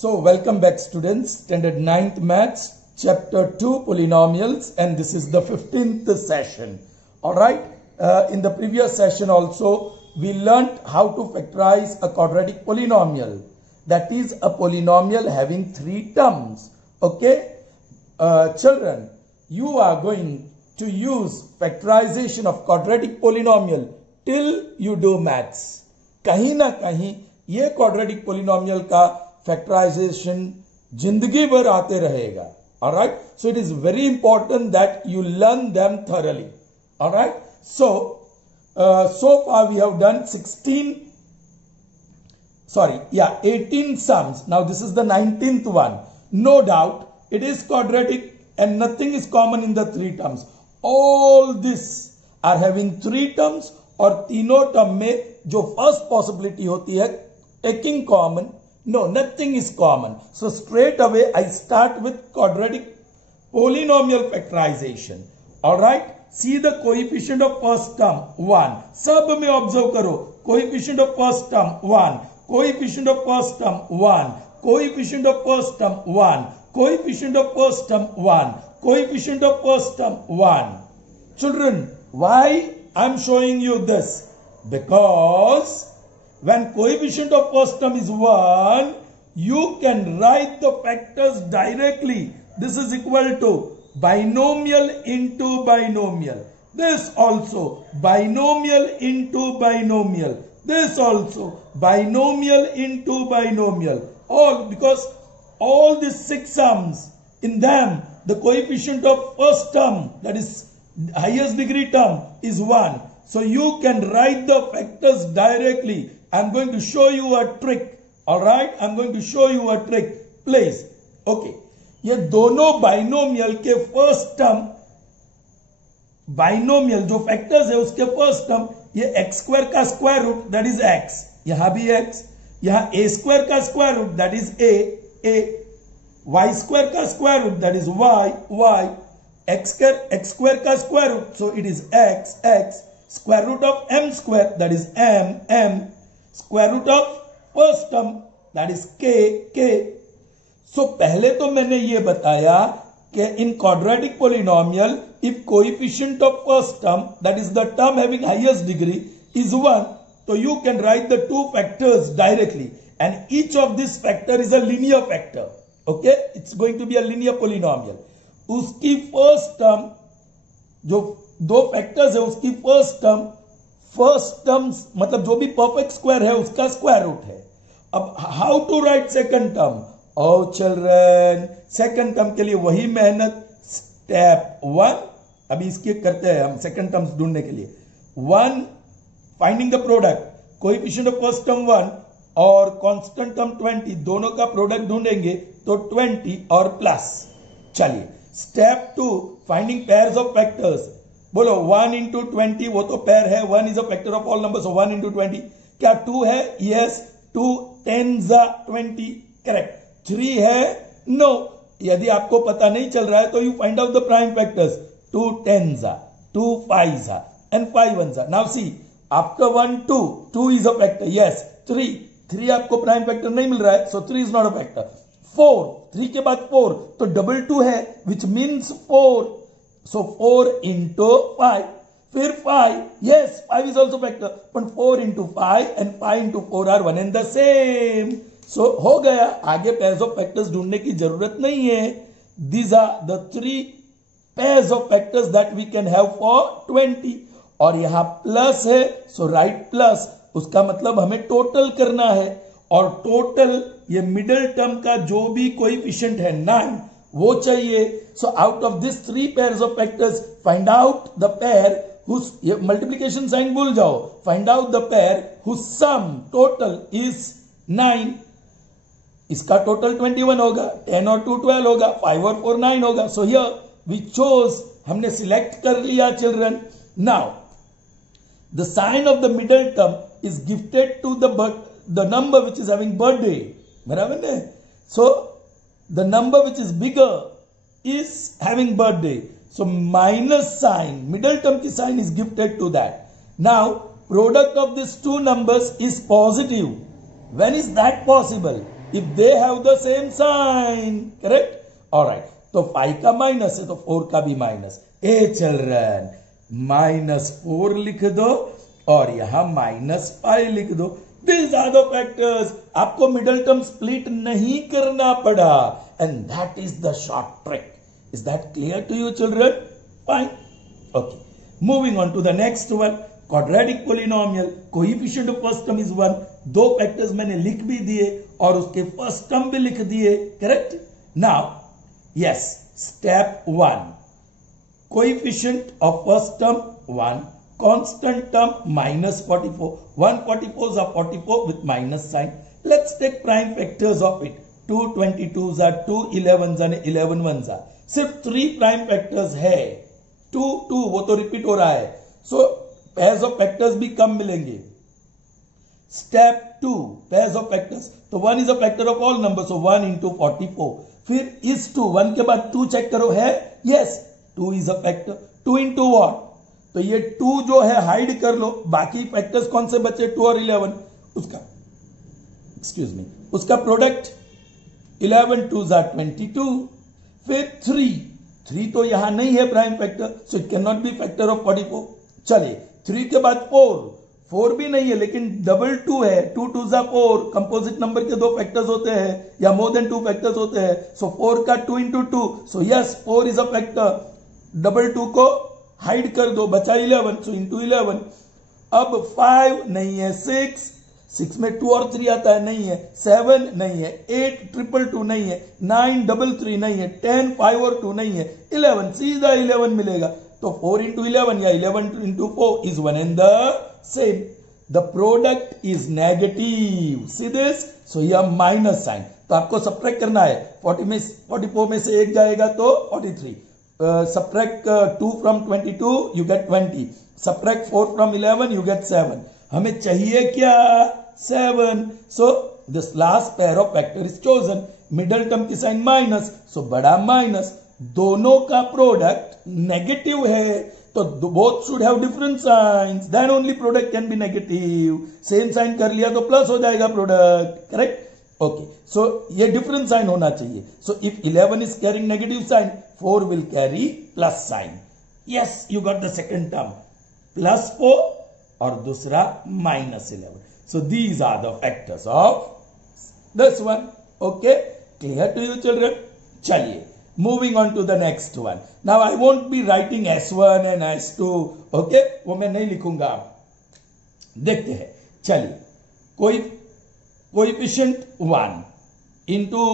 So welcome back students, standard 9th maths, chapter 2 polynomials, and this is the 15th session. Alright, in the previous session also we learnt how to factorize a quadratic polynomial, that is a polynomial having 3 terms. Okay, children, you are going to use factorization of quadratic polynomial till you do maths. कहीं ना कहीं ये quadratic polynomial का factorization जिंदगी भर आते रहेगा. Alright, so it is very important that you learn them thoroughly. Alright, so far we have done 18 sums. Now this is the 19th one. No doubt it is quadratic and nothing is common in the 3 terms. All this are having 3 terms और तीनों term में जो first possibility होती है taking common, no nothing is common. So straight away I start with quadratic polynomial factorisation. Alright, see the coefficient of first term 1. सब में observe करो, coefficient of first term 1, coefficient of first term 1, coefficient of first term 1, coefficient of first term 1, coefficient of first term 1. Children, why I'm showing you this? Because when coefficient of first term is 1, you can write the factors directly. This is equal to binomial into binomial. This also binomial into binomial. This also binomial into binomial. All because all these 6 sums, in them the coefficient of first term, that is highest degree term, is 1. So you can write the factors directly. I'm going to show you a trick. Alright, I'm going to show you a trick. Please. Okay. ये दोनों binomial के first term, binomial जो factors है उसके first term, ये x square का square root that is x, यहां भी x, यहां a स्क्वायर का square root that is a, y square का square root that is y, x square का square root, so it is x, square root of m square, that is m, square root of first term, that is k. So पहले तो मैंने ये बताया कि in quadratic polynomial, if coefficient of first term, that is the term having highest degree, is 1, so you can write the 2 factors directly, and each of this factor is a linear factor. Okay, it's going to be a linear polynomial. उसकी first term, जो 2 factors है उसकी first term मतलब जो भी perfect square है उसका square root है. अब how to write second term? Oh children, second term के लिए वही मेहनत. स्टेप 1 अभी इसके करते हैं हम सेकंड टर्म्स ढूंढने के लिए. 1 finding the product, coefficient of first term 1 और कांस्टेंट टर्म 20, दोनों का प्रोडक्ट ढूंढेंगे तो 20 और प्लस. चलिए step 2 finding pairs of factors. बोलो 1 into 20, वो तो पेयर है, 1 is a factor of all numbers, 1 into 20. क्या 2 है? Yes, 2 10s are 20, correct. 3 है? नो. यदि आपको पता नहीं चल रहा है तो you find out the prime factors. 2 10s are, 2 5s are, and 5 1s are. Now see, after 1 2 is a factor. Yes, 3 आपको प्राइम फैक्टर नहीं मिल रहा है, so 3 is not a factor. 3 के बाद 4 तो डबल 2 है, विच मीन्स 4. सो 4 into 5, फिर 5, yes 5 is also factor, but 4 into 5 and 5 into 4 are one and the same. So हो गया, आगे पेयर्स ऑफ फैक्टर्स ढूंढने की जरूरत नहीं है. These are the 3 pairs of factors that we can have for 20. और यहां प्लस है, सो राइट प्लस, उसका मतलब हमें टोटल करना है. और टोटल ये मिडिल टर्म का जो भी कोएफिशिएंट है 9 वो चाहिए. So out of this 3 pairs of factors find out the pair whose, ये मल्टीप्लिकेशन साइन भूल जाओ, find out the pair whose sum total is 9. इसका टोटल 21 होगा, 10 और 2 12 होगा, 5 और 4 9 होगा. सो हियर वी चोज, हमने सिलेक्ट कर लिया children. Now the sign of the middle term is gifted to the number which is having birthday. बराबर है? So the number which is bigger is having birthday. So minus sign, middle term की sign is gifted to that. Now product of these 2 numbers is positive. When is that possible? if they have the same sign, correct? Alright, तो 5 का minus है तो 4 का भी minus. ए children, -4 लिख दो और यहां -5 लिख दो. These are the factors. आपको मिडल टर्म स्प्लिट नहीं करना पड़ा, and that is the short trick. Is that clear to you, children? Fine. Okay. Moving on to the next one. Quadratic polynomial. Coefficient of first term is 1. दो factors मैंने लिख भी दिए और उसके first term भी लिख दिए. Correct? Now, yes. Step 1. Coefficient of first term 1. Constant term -44. 144s are 44 with minus sign. Let's take prime factors of it. 2 22s are 2 11s and 11 1s are. सिर्फ 3 प्राइम फैक्टर्स है. 2 2 वो तो repeat हो रहा है. सो पेयर्स ऑफ फैक्टर्स भी कम मिलेंगे. Step 2 pairs of factors. तो 1 is a factor of all number, so 1 into 44. फिर इस 2 1 के बाद 2 चेक करो है. Yes, 2 is a factor. 2 into what? तो ये 2 जो है हाइड कर लो. बाकी फैक्टर्स कौन से बचे? 2 और 11. उसका प्रोडक्ट 11 2s are 22. फिर 3 तो यहां नहीं है prime factor, so it can not be factor of 44. चलिए 3 के बाद 4 भी नहीं है, लेकिन डबल 2 है. 2 2s are 4. कंपोजिट नंबर के दो फैक्टर्स होते हैं या मोर देन 2 फैक्टर्स होते हैं. सो 4 का 2 into 2, so yes 4 is a factor. Double 2 को हाइड कर दो, बचा 11, सो into 11. अब 5 नहीं है. 6 में 2 और 3 आता है, नहीं है. 7 नहीं है. 8 222 नहीं है. 9 33 नहीं है. 10 5 और 2 नहीं है. 11 सीधा 11 मिलेगा. तो 4 into 11 या 11 into 4 is one and the same. The product is negative. See this? So यह माइनस साइन. तो आपको सब्ट्रैक्ट करना है. 44 में से 1 जाएगा तो 43. Subtract 2 from 22, you get 20. Subtract 4 from 11, you get 7. हमें चाहिए क्या? 7. So this last pair of factor is chosen. Middle term की साइन माइनस, सो बड़ा माइनस. दोनों का प्रोडक्ट नेगेटिव है, तो both should have different signs, then only product can be negative. Same sign कर लिया तो प्लस हो जाएगा प्रोडक्ट. करेक्ट? ओके, सो ये डिफरेंट साइन होना चाहिए. So if 11 is carrying negative sign, 4 will carry plus sign. Yes, you got the second term. +4 और दूसरा -11. So these are the factors of this one. Okay, clear to you, children? चलिए, moving on to the next one. Now I won't be writing S1 and S2. Okay, वो मैं नहीं लिखूंगा. देखते हैं. चलिए, coefficient 1 into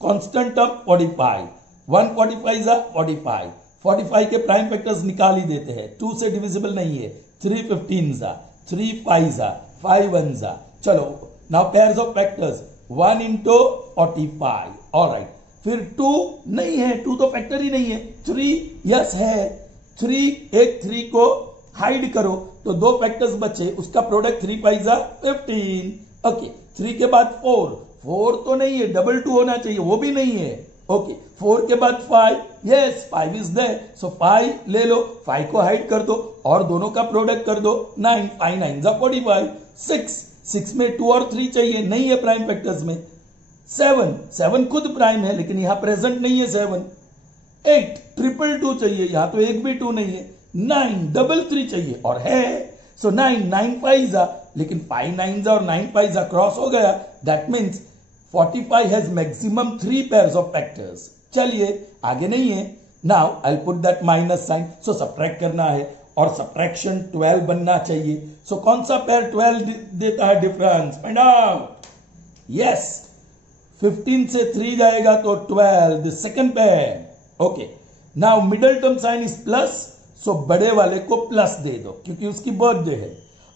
constant term 45. 145 is 45. 45 के prime factors निकाल ही देते हैं. 2 से डिविजिबल नहीं है. 3 15s are, 3 5s are, 5 1s are. चलो, now pairs of factors. 1 into 45. Alright. फिर 2 नहीं है. 2 तो फैक्टर ही नहीं है. 3 यस है. 3 को हाइड करो तो दो फैक्टर्स बचे. उसका प्रोडक्ट 3 5s are 15. ओके, 3 के बाद 4 तो नहीं है. डबल 2 होना चाहिए, वो भी नहीं है. ओके, 4 के बाद 5. Yes, 5 is there. सो 5 ले लो. 5 को हाइड कर दो और दोनों का प्रोडक्ट कर दो. 9 5 9s are 45. 6 में 2 और 3 चाहिए, नहीं है प्राइम फैक्टर्स में. 7 खुद प्राइम है, लेकिन यहां प्रेजेंट नहीं है 7. 8 222 चाहिए, यहां तो एक भी 2 नहीं है. 9 3 चाहिए और है. सो 9 5s are, लेकिन 5 9s और 9 5s are क्रॉस हो गया. That means 45 has maximum 3 pairs of factors. चलिए, आगे नहीं है. Now I'll put that minus sign. So subtract करना है और subtraction 12 बनना चाहिए. So कौन सा pair 12 देता है डिफरेंस? Find out. Yes, 15 से 3 जाएगा तो 12, the second pair. Okay. Now middle term sign is plus. So बड़े वाले को प्लस दे दो क्योंकि उसकी बर्थडे है.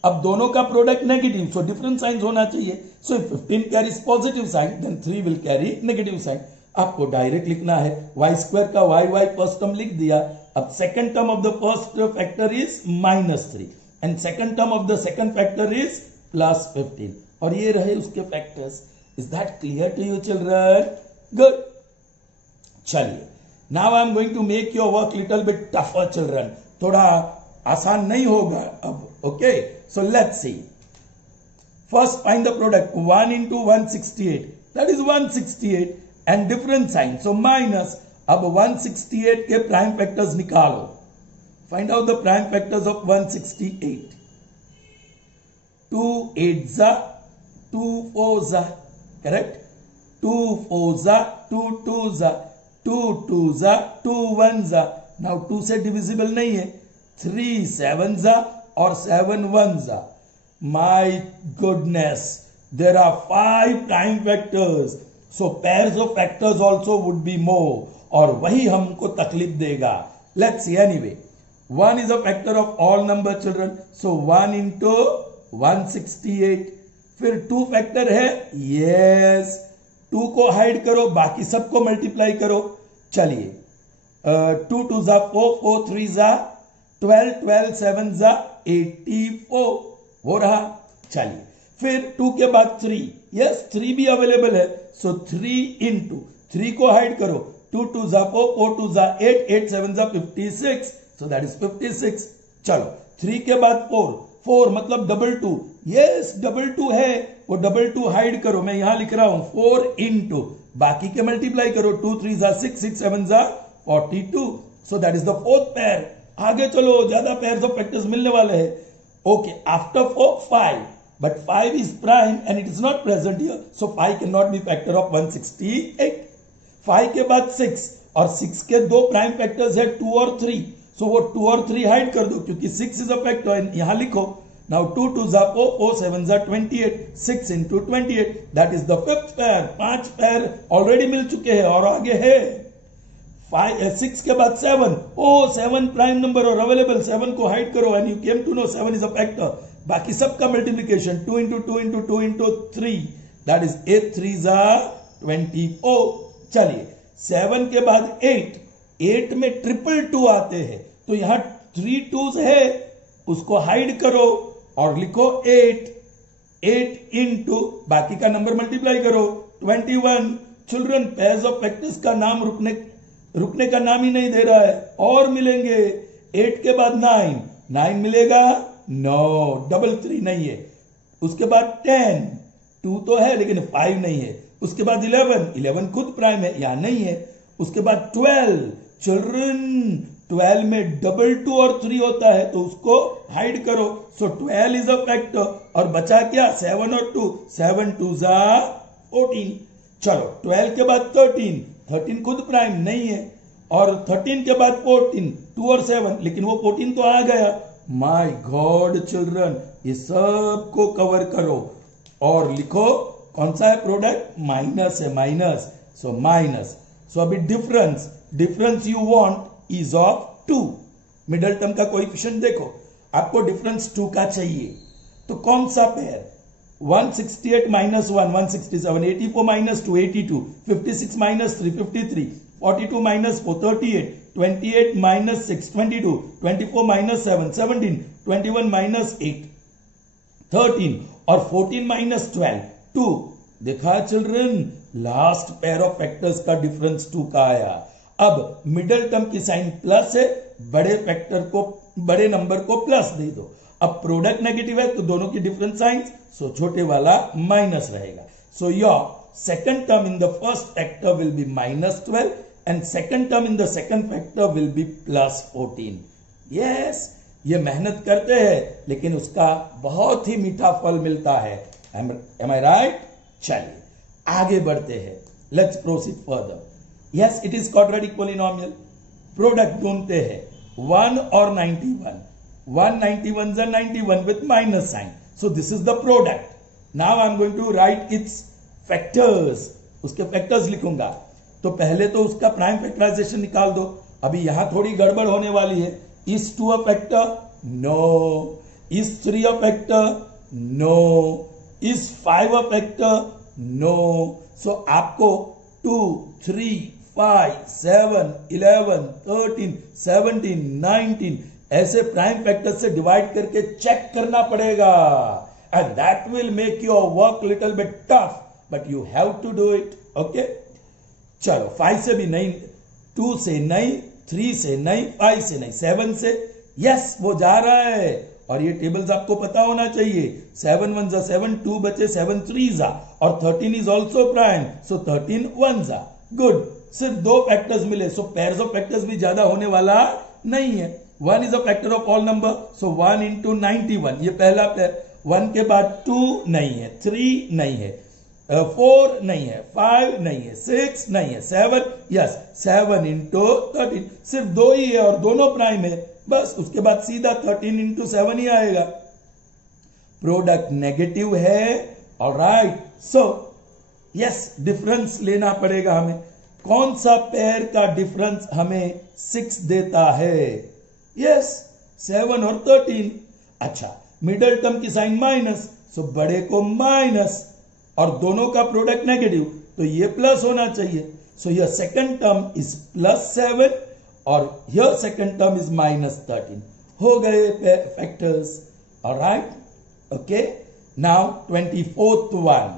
अब दोनों का product negative, so different signs होना चाहिए. So if 15 carries positive sign, then 3 will carry negative sign. आपको डायरेक्ट लिखना है. y² का y फर्स्ट टर्म लिख दिया. अब second term of the first factor is -3 and second term of the second factor is +15. और ये रहे उसके factors. Is that clear to you, children? Good. चलिए, now I am going to make your work little bit tougher, children. थोड़ा आसान नहीं होगा अब. Okay, so let's see. First find the product. 1 into 168 that is 168 and different sign, so minus. अब 168 के prime factors निकालो, find out the prime factors of 168। 2 8 जा, 2 4 जा, करेक्ट, 2 4 जा, 2 2 जा, 2 2 जा, 2 1 जा। नाउ 2 से डिविजिबल नहीं है, 3 7 जा और 7 1 जा। My goodness, there are 5 prime factors, so pairs of factors also would be more, और वही हमको तकलीफ देगा। Let's see anyway, 1 is a factor of all number children, so 1 into 168। फिर 2 फैक्टर है, यस, 2 को हाइड करो, बाकी सबको मल्टीप्लाई करो। चलिए, 2 2 जा 4, 4 3 जा 12, 12 7 जा 84 हो रहा। चलिए, फिर 2 के बाद 3, यस 3 भी अवेलेबल है, सो 3 इंटू 3 को हाइड करो, 2 2 जा 4, 4 2 जा 8, 8 7 जा 56, so that is 56। चलो, 3 के बाद 4, 4 मतलब डबल 2, यस डबल 2 है, वो डबल 2 हाइड करो, मैं यहां लिख रहा हूं 4 इंटू बाकी के मल्टीप्लाई करो, 2 3 जा 6, 6 7 जा 42, so that is the fourth pair। आगे चलो, ज्यादा पेयर्स ऑफ फैक्टर्स मिलने वाले हैं। Okay, after 4 5, but 5 is prime and it is not present here, so 5 cannot be factor of 168। 5 के बाद 6, और 6 के दो प्राइम फैक्टर्स है 2 और 3, सो वो 2 और 3 हाइड कर दो, क्योंकि 6 इज अ फैक्टर। यहां लिखो, नाउ 2 2 जा 4, 4 7 जा 28, 6 into 28, that is the fifth pair. 5 pair already मिल चुके हैं, और आगे है 6 के बाद 7, ओ 7 प्राइम नंबर और अवेलेबल, 7 को हाइड करो and you came to know 7 is a factor. बाकी सबका multiplication 2 into 2 into 2 into 3, that is 8 3 जा 24। चलिए, 7 के बाद 8, 8 में 222 आते हैं, तो यहां 3 2s है, उसको हाइड करो और लिखो 8, 8 इंटू बाकी का नंबर मल्टीप्लाई करो 21। चिल्ड्रन, पेयर्स ऑफ फैक्टर्स का नाम रुकने का नाम ही नहीं दे रहा है, और मिलेंगे। 8 के बाद 9, 9 मिलेगा, नो डबल 3 नहीं है। उसके बाद 10, 2 तो है लेकिन 5 नहीं है। उसके बाद 11, 11 खुद प्राइम है, यहां नहीं है। उसके बाद 12, चिल्ड्रन 12 में डबल 2 और 3 होता है, तो उसको हाइड करो, सो 12 इज अ फैक्टर। और बचा क्या, 7 और 2, 7 2 जा 14। चलो, 12 के बाद 13, 13 खुद प्राइम नहीं है, और 13 के बाद 14, 2 और 7, लेकिन वो 14 तो आ गया। माय गॉड चिल्ड्रन, ये सब को कवर करो और लिखो कौन सा है प्रोडक्ट, माइनस है, माइनस, सो माइनस। सो अभी difference you want is of 2। Middle term का कोएफिशिएंट देखो, आपको डिफरेंस 2 का चाहिए, तो कौन सा pair, 168 minus 1, 167, 84 minus 2, 82, 56 minus 3, 53, 42 minus 4, 38, 28 minus 6, 22, 24 minus 7, 17, 21 minus 8, 13, और 14 minus 12, 2। देखा children, last pair of factors का डिफरेंस 2 का आया। अब मिडल टर्म की साइन प्लस है, बड़े नंबर को प्लस दे दो। अब प्रोडक्ट नेगेटिव है, तो दोनों की डिफरेंस साइंस, सो छोटे वाला माइनस रहेगा। So your second term in the first factor will be -12 and second term in the second factor will be +14। Yes, ये मेहनत करते हैं, लेकिन उसका बहुत ही मीठा फल मिलता है। एम आई राइट? चलिए आगे बढ़ते हैं, let's proceed further. Yes, it is quadratic polynomial. Product ढूंढते हैं 1 और 91, 191 is 91 with minus sign. So this is the product. Now I am going to write its factors. उसके फैक्टर्स लिखूंगा, तो पहले तो उसका प्राइम फैक्टराइजेशन निकाल दो। अभी यहां थोड़ी गड़बड़ होने वाली है। Is 2 a factor? No. Is 3 a factor? No. Is 5 a factor? No. So आपको 2, 3, 5, 7, 11, 13, 17, 19 ऐसे प्राइम फैक्टर से डिवाइड करके चेक करना पड़ेगा, and that will make your work little bit tough, but you have to do it. Okay, चलो 5 से भी नहीं, 2 से नहीं, 3 से नहीं, 5 से नहीं, 7 से, यस वो जा रहा है, और ये टेबल्स आपको पता होना चाहिए। 7 1 जा 7, 2 बचे 7 3 जा, और 13 इज ऑल्सो प्राइम, सो 13 1 जा। गुड, सिर्फ 2 फैक्टर्स मिले, सो पेयर्स ऑफ फैक्टर्स भी ज्यादा होने वाला नहीं है। 1 is a factor of all number, so 1 into 91, ये पहला पेयर। 1 के बाद 2 नहीं है, 3 नहीं है, 4 नहीं है, 5 नहीं है, 6 नहीं है, 7, यस 7 इंटू 13, सिर्फ 2 ही है और दोनों प्राइम है, बस। उसके बाद सीधा 13 इंटू 7 ही आएगा। प्रोडक्ट नेगेटिव है, ऑलराइट। सो यस, डिफरेंस लेना पड़ेगा हमें। कौन सा पेयर का डिफरेंस हमें 6 देता है? यस, 7 और 13। अच्छा, मिडल टर्म की साइन माइनस, सो बड़े को माइनस, और दोनों का प्रोडक्ट नेगेटिव, तो ये प्लस होना चाहिए। So your second term is +7 और योर सेकंड टर्म इज -13। हो गए factors, alright, okay. Now 24th one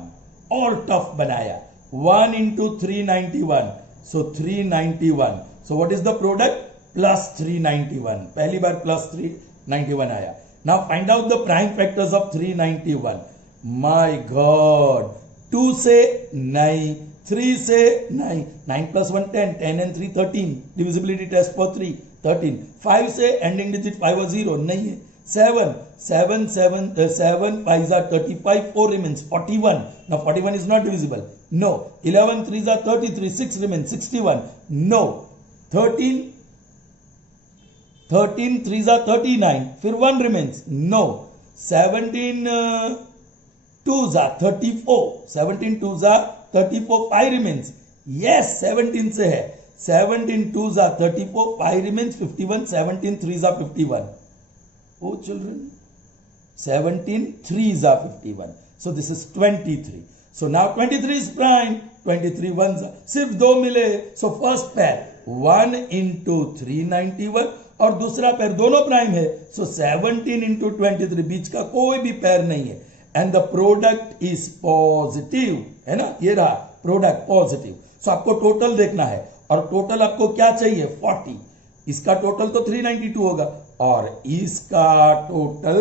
और टफ बनाया। 1 into 391, so 391, so what is the product? +391, पहली बार +391 आया। Now find out the prime factors of 391। My God, 2 से 9, 3 से 9, 9 + 1 10, 10 and 3 13, divisibility test for 3 13, 5 से ending digit 5 और 0 नहीं है, 7 7 7 7 5 are 35, 4 remains 41. Now 41 is not divisible, no. 11 3s are 33, 6 remains 61, no. 13 3s are 39, फिर 1 remains, no. 17 2s are 34, 17 2s are 34, 5 remains, yes 17 से है, 17 2s are 34, 5 remains 51, 17 3s are 51. Oh children, 17 3s are 51, so this is 23. So now 23 is prime, 23 1s are, सिर्फ 2 मिले, so first pair 1 into 391 और दूसरा pair दोनों prime है, सो 17 into 23, बीच का कोई भी पेयर नहीं है, and the product is positive, है ना, ये रहा प्रोडक्ट पॉजिटिव। सो आपको टोटल देखना है, और टोटल आपको क्या चाहिए? 40। इसका टोटल तो 392 होगा, और इसका टोटल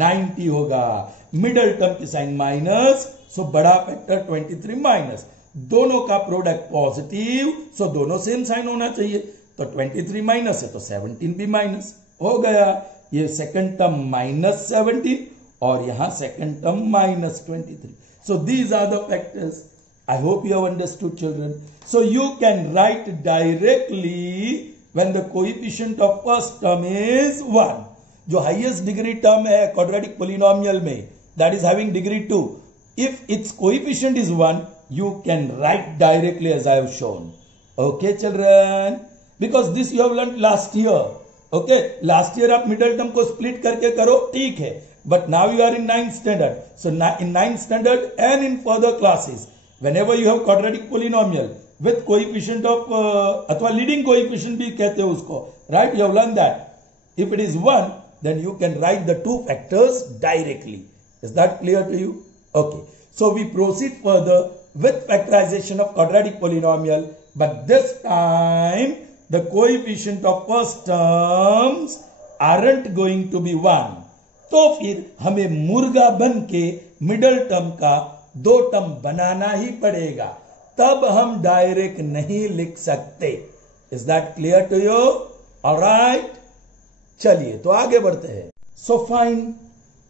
90 होगा। मिडल टर्म की साइन माइनस, सो बड़ा फैक्टर 23 माइनस, दोनों का प्रोडक्ट पॉजिटिव, सो दोनों सेम साइन होना चाहिए, तो 23 माइनस है तो 17 भी माइनस हो गया। ये सेकंड टर्म -17 और यहां second term -23. So these are the factors. I hope you have understood, children. So you can write directly when the coefficient of first term is 1. जो highest degree term है quadratic polynomial में, that is having degree 2. If its coefficient is 1, you can write directly as I have shown. Okay, children? Because this you have learned last year. Okay, last year आप middle term को split करके करो, ठीक है. But now you are in 9th standard. So in 9th standard and in further classes, whenever you have quadratic polynomial with coefficient of अथवा leading coefficient भी कहते हो उसको, right? You have learned that. If it is 1, then you can write the two factors directly. Is that clear to you? Okay. So we proceed further with factorization of quadratic polynomial, but this time the coefficient of first terms aren't going to be 1. तो फिर हमें मुर्गा बन के middle term का 2 term बनाना ही पड़ेगा, तब हम डायरेक्ट नहीं लिख सकते। Is that clear to you? Alright, चलिए तो आगे बढ़ते हैं। So fine,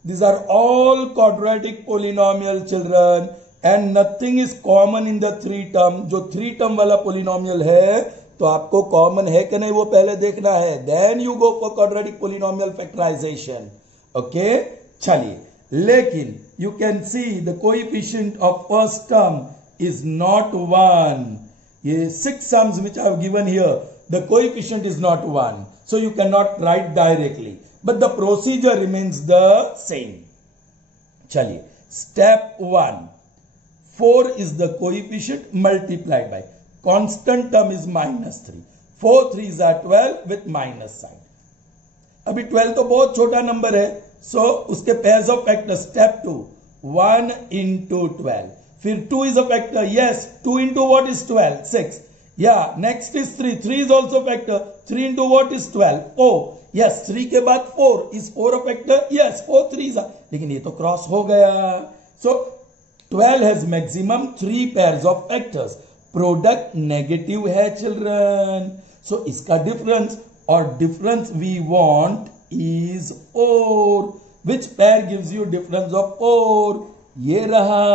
these are all quadratic polynomial, children, and nothing is common in the 3 term. जो 3 term वाला polynomial है तो आपको कॉमन है कि नहीं वो पहले देखना है, then you go for quadratic polynomial factorization. Okay, चलिए, लेकिन you can see the coefficient of first term is not 1. ये 6 sums which I have given here, the coefficient is not 1, so you cannot write directly, but the procedure remains the same. चलिए, step 1, 4 is the coefficient multiplied by constant term is -3. 4 3s are 12 with minus sign. अभी 12 तो बहुत छोटा number है, सो उसके pairs of factor, step 2, 1 into 12, फिर 2 is a factor, yes 2 into what is 12? 6. Yeah, next is 3. 3 is also factor. 3 into what is 12? 4. Yes, 3 के बाद 4. Is 4 a factor? Yes, 4 3s are. लेकिन ये तो क्रॉस हो गया. So 12 has maximum 3 pairs of factors. Product negative है children. So इसका difference और difference we want is 4. Which pair gives you difference of 4? ये रहा.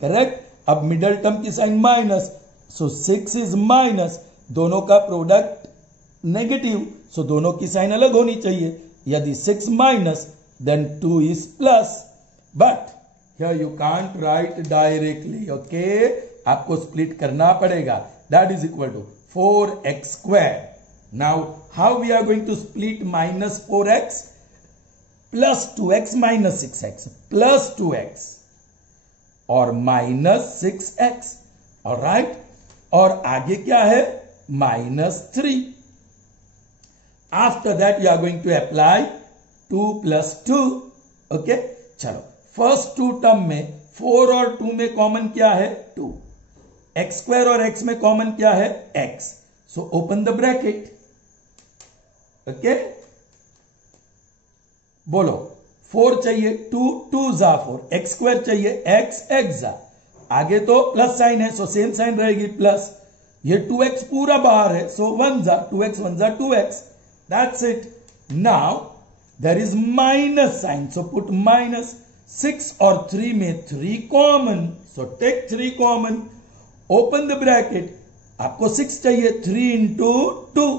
Correct? अब मिडल टर्म की sign minus. So 6 is minus. दोनों का प्रोडक्ट नेगेटिव. सो दोनों की साइन अलग होनी चाहिए. यदि 6 minus then 2 is plus. But here you can't write directly. Okay, आपको स्प्लिट करना पड़ेगा. That is equal to 4x square. Now how we are going to split minus 4x plus 2x minus 6x plus 2x और minus 6x. Alright, और आगे क्या है? -3. After that you are going to apply 2 + 2. Okay, चलो first 2 term में 4 और 2 में common क्या है? 2. x स्क्वायर और x में कॉमन क्या है? x. So open the bracket. Okay, बोलो 4 चाहिए, 2 2 जा 4. x स्क्वायर चाहिए, x x जा. आगे तो प्लस साइन है, सो सेम साइन रहेगी प्लस. ये 2x पूरा बाहर है, सो 1 जा 2x 1 जा 2x. That's it. Now there is minus sign, so put minus. 6 और 3 में 3 common, so take 3 common. Open the bracket. आपको 6 चाहिए, 3 इंटू 2.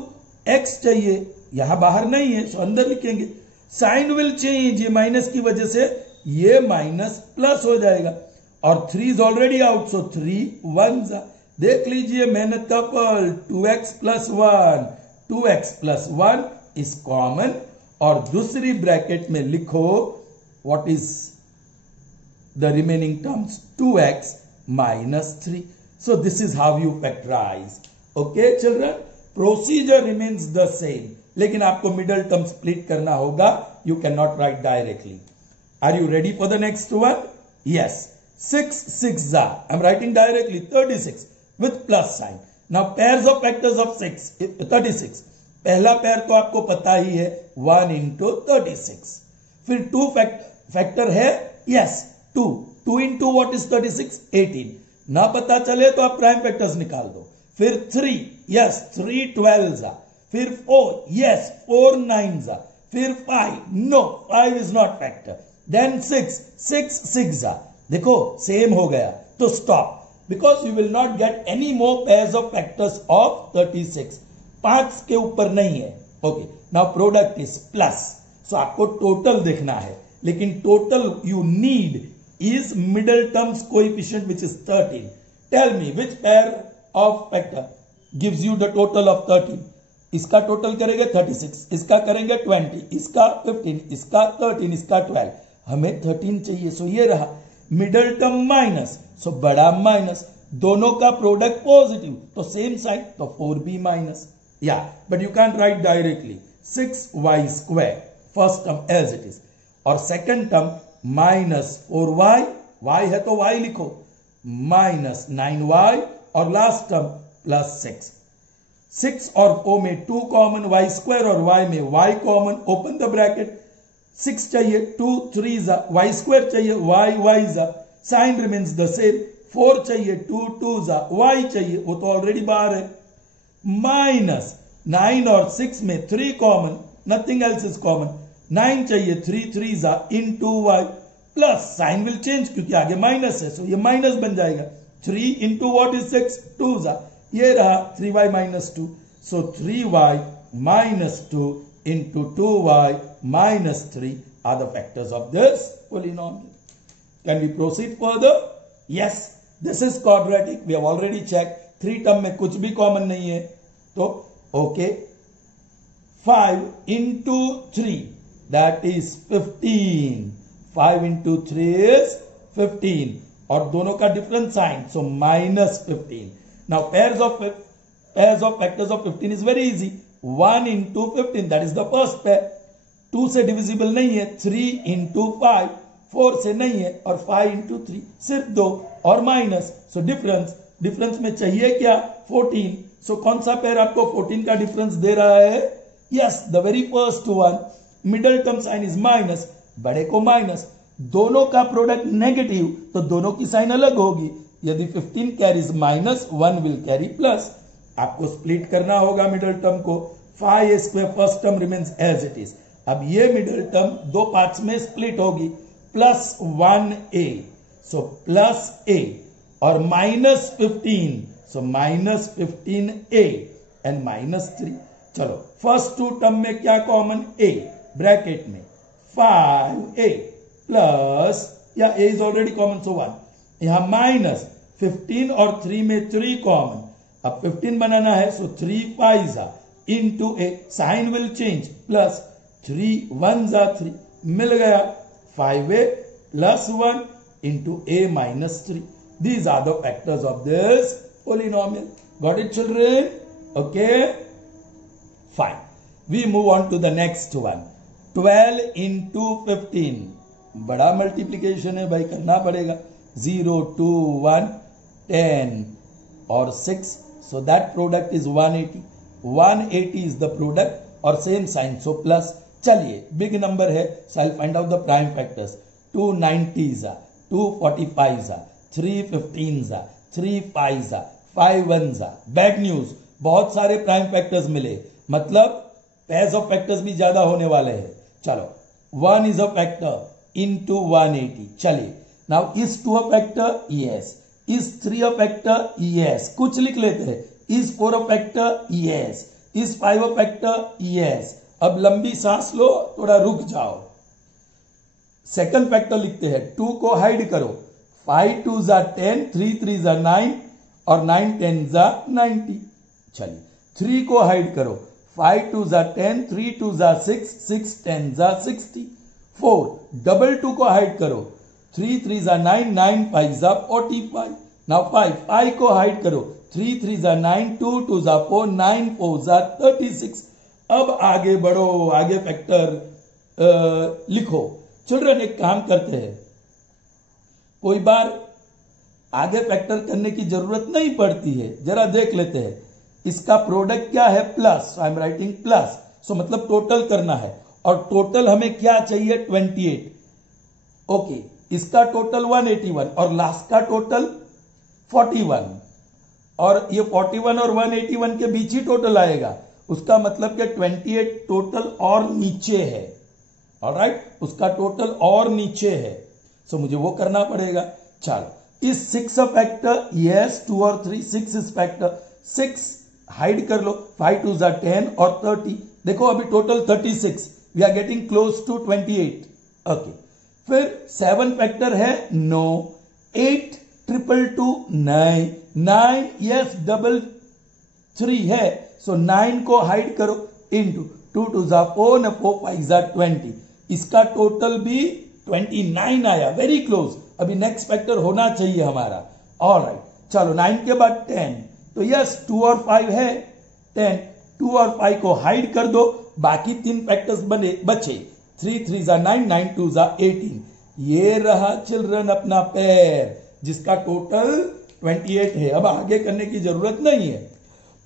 x चाहिए, यहां बाहर नहीं है, सो अंदर लिखेंगे. Sign will change. ये माइनस की वजह से ये माइनस प्लस हो जाएगा. और 3 इज ऑलरेडी आउट, सो 3 1 देख लीजिए मेहनत का फल. 2x + 1 2x + 1 is common. और दूसरी ब्रैकेट में लिखो what is the remaining terms? 2x - 3. So this is how you factorise. Okay children, procedure remains the same, लेकिन आपको मिडल टर्म स्प्लिट करना होगा. You can not write directly. Are you ready for the next one? Yes. 6 6 जा. I'm writing directly 36 with plus sign. Now pairs of factors of 36. पहला pair तो आपको पता ही है, 1 into 36. फिर 2 फैक्टर है. Yes, 2 2 into what is 36? 18. ना पता चले तो आप प्राइम फैक्टर्स निकाल दो. फिर 3. यस, 3 12 जा. फिर 4. यस, 4 9 जा. फिर 5. No, 5 is not factor. Then 6 6 6 जा. देखो सेम हो गया, तो stop. Because you will not get any more pairs of factors of 36. 5 के ऊपर नहीं है. Okay, now product is plus. So आपको टोटल देखना है, लेकिन total you need is middle terms coefficient which is 13. Tell me which pair of factor gives you the total of 13. इसका total करेंगे 36, इसका करेंगे 20, इसका 15, इसका 13, इसका 12. हमें 13 चाहिए, सो ये रहा. मिडल टर्म माइनस, सो बड़ा माइनस. दोनों का प्रोडक्ट पॉजिटिव, तो सेम साइन, तो 4b माइनस. या but you can write directly 6y square first term as it is, और सेकंड टर्म -4y. y है तो y लिखो, -9y, और लास्ट टर्म +6. 6 और 4 में 2 कॉमन, y स्क्वायर और y में y common. Open the bracket. 6 चाहिए, 2 3 जा. y स्क्वायर चाहिए, y जा. Sign remains the same. 4 चाहिए, 2 2 जा. y चाहिए, वो तो ऑलरेडी बाहर है. -9 और 6 में 3 common, nothing else is common. 9 चाहिए, 3 3 जा into y. Plus sign will change क्योंकि आगे माइनस है, सो ये माइनस बन जाएगा. 3 into what is 6? 2 जा. ये रहा 3y - 2. So 3y - 2 into 2y - 3 are the factors of this polynomial. Can we proceed further? Yes, this is quadratic. We have already checked. 3 term में कुछ भी कॉमन नहीं है, तो okay. 5 into 3 that is 15. 5 into 3 is 15, और दोनों का different sign, so -15. Now pairs of factors of 15 is very easy. 1 into 15, that is the first pair. 2 से डिविजिबल नहीं है. 3 into 5, 4 से नहीं है. और 5 into 3 सिर्फ 2, और माइनस, सो डिफरेंस डिफरेंस में चाहिए क्या 14, सो कौन सा पेयर आपको 14 का डिफरेंस दे रहा है? Yes, the very first one. Middle term sign is minus, बड़े को माइनस, दोनों का प्रोडक्ट नेगेटिव तो दोनों की साइन अलग होगी। यदि 15 carries minus 1 will carry plus. आपको स्प्लिट करना होगा मिडल टर्म को। 5a² first term remains as it is. अब ये मिडल टर्म दो पार्ट्स में स्प्लिट होगी, plus 1a, so plus a, और minus 15, so minus 15a and minus 3। चलो फर्स्ट टू टर्म में क्या कॉमन? a, ब्रैकेट में 5a प्लस, या a is already common so 1, यहां माइनस 15 और 3 में 3 कॉमन। अब 15 बनाना है, so 3 5 into a, sign will change, plus 3 1 3, मिल गया 5a plus 1 into a minus 3। These are the factors of this polynomial. Got it, children? Okay? Fine. We move on to the next one. 12 into 15. बड़ा multiplication है भाई, करना पड़ेगा। 0 2 1 10 और 6, so that product is 180. 180 is the product और same sign, so plus. चलिए big number है, so I'll find out the prime factors. 2 90s, 2 45s, 3 15s, 3 5s, 5 1s। Bad news, बहुत सारे प्राइम फैक्टर्स मिले, मतलब पेयर्स ऑफ फैक्टर्स भी ज्यादा होने वाले हैं। चलो 1 इज अ फैक्टर इनटू 180। चलिए now is 2 a factor? Yes. Is 3 a factor? Yes. कुछ लिख लेते हैं। Is 4 a factor? Yes. Is 5 a factor? Yes. अब लंबी सांस लो, थोड़ा रुक जाओ। सेकंड फैक्टर लिखते हैं, 2 को हाइड करो। 5 2s 10, 3 3s 9 और 9 10s 90। चलिए 3 को हाइड करो। 5 2s 10, 3 2s 6, 6 10s 60। 4 डबल 2 को हाइड करो। 3 3s 9, 9 5s 45। नाउ 5 को हाइड करो। 3 3s 9, 2 2s 4, 9 4s 36। अब आगे बढ़ो, आगे फैक्टर लिखो। चिल्ड्रन एक काम करते हैं, कोई बार आगे फैक्टर करने की जरूरत नहीं पड़ती है, जरा देख लेते हैं। इसका प्रोडक्ट क्या है? Plus, I am writing plus, so मतलब टोटल करना है, और टोटल हमें क्या चाहिए? 28। ओके, इसका टोटल 181 और लास्ट का टोटल 41, और ये 41 और 181 के बीच ही टोटल आएगा। उसका मतलब कि 28 टोटल और नीचे है। ऑलराइट, उसका टोटल और नीचे है, सो मुझे वो करना पड़ेगा। चलो इस 6 फैक्टर? यस, 2 और 3 6 इज फैक्टर। 6 हाइड कर लो। 5 2s 10 और 30। देखो अभी total 36, we are getting close to 28। Okay, फिर 7 फैक्टर है? नो। 8 ट्रिपल 2 9, 9 यस डबल 3 है, सो 9 को हाइड करो इंटू 2 2s 4 न 4 5s 20। इसका टोटल भी 29 आया, वेरी क्लोज। अभी नेक्स्ट फैक्टर होना चाहिए हमारा। ऑलराइट, चलो 9 के बाद 10, तो यस 2 और 5 है 10। 2 और 5 को हाइड कर दो, बाकी 3 फैक्टर्स बचे। 3 3s 9, 9 2s 18। ये रहा चिल्ड्रन अपना पेयर, जिसका टोटल 28 है। अब आगे करने की जरूरत नहीं है।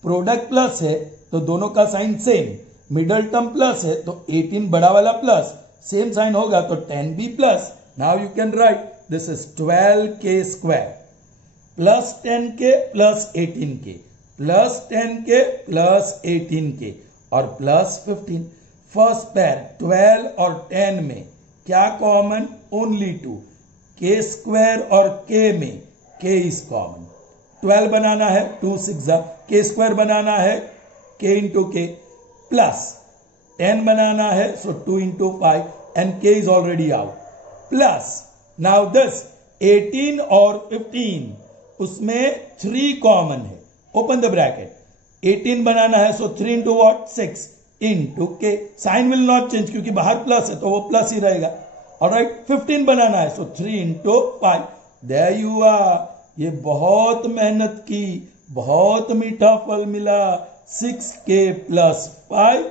प्रोडक्ट प्लस है तो दोनों का sign same, middle term plus है तो 18 बड़ा वाला प्लस, सेम साइन होगा तो 10 भी plus. Now you can right this is 12k² plus 10k plus 18k plus 10k plus 18k और प्लस 15। फर्स्ट पेयर 12 और 10 में क्या कॉमन? ओनली 2। k² और k में k इज कॉमन। 12 बनाना है 2 6 k² बनाना है k इंटू k, प्लस 10 बनाना है सो 2 into 5 and k is already out, plus now this 18 और 15, उसमें 3 कॉमन है। ओपन द ब्रैकेट, 18 बनाना है so 3 into what? 6 into k। Sign will not change क्योंकि बाहर प्लस है तो वो प्लस ही रहेगा। ऑलराइट, 15 बनाना है so 3 into 5। There you are. ये बहुत मेहनत की, बहुत मीठा फल मिला। 6k प्लस 5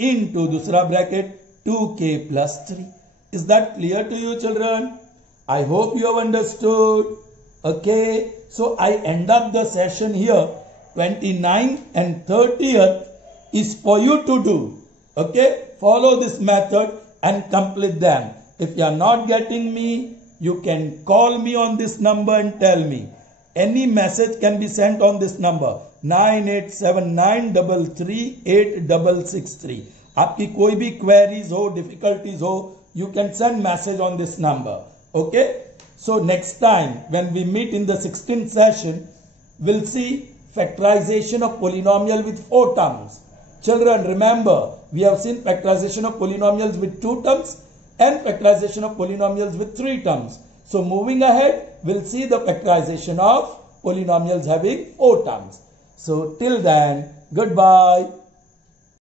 इंटू दूसरा bracket 2k plus 3। Is that clear to you children? I hope you have understood. Okay, so I end up the session here. 29th and 30th is for you to do. Okay, follow this method and complete them. If you are not getting me, you can call me on this number and tell me. Any message can be sent on this number 9879338663. आपकी कोई भी queries हो, difficulties हो, you can send message on this number. Okay, so next time when we meet in the 16th session, we'll see factorization of polynomial with 4 terms. Children, remember, we have seen factorization of polynomials with 2 terms and factorization of polynomials with 3 terms. So moving ahead, we'll see the factorization of polynomials having 4 terms. So till then, goodbye.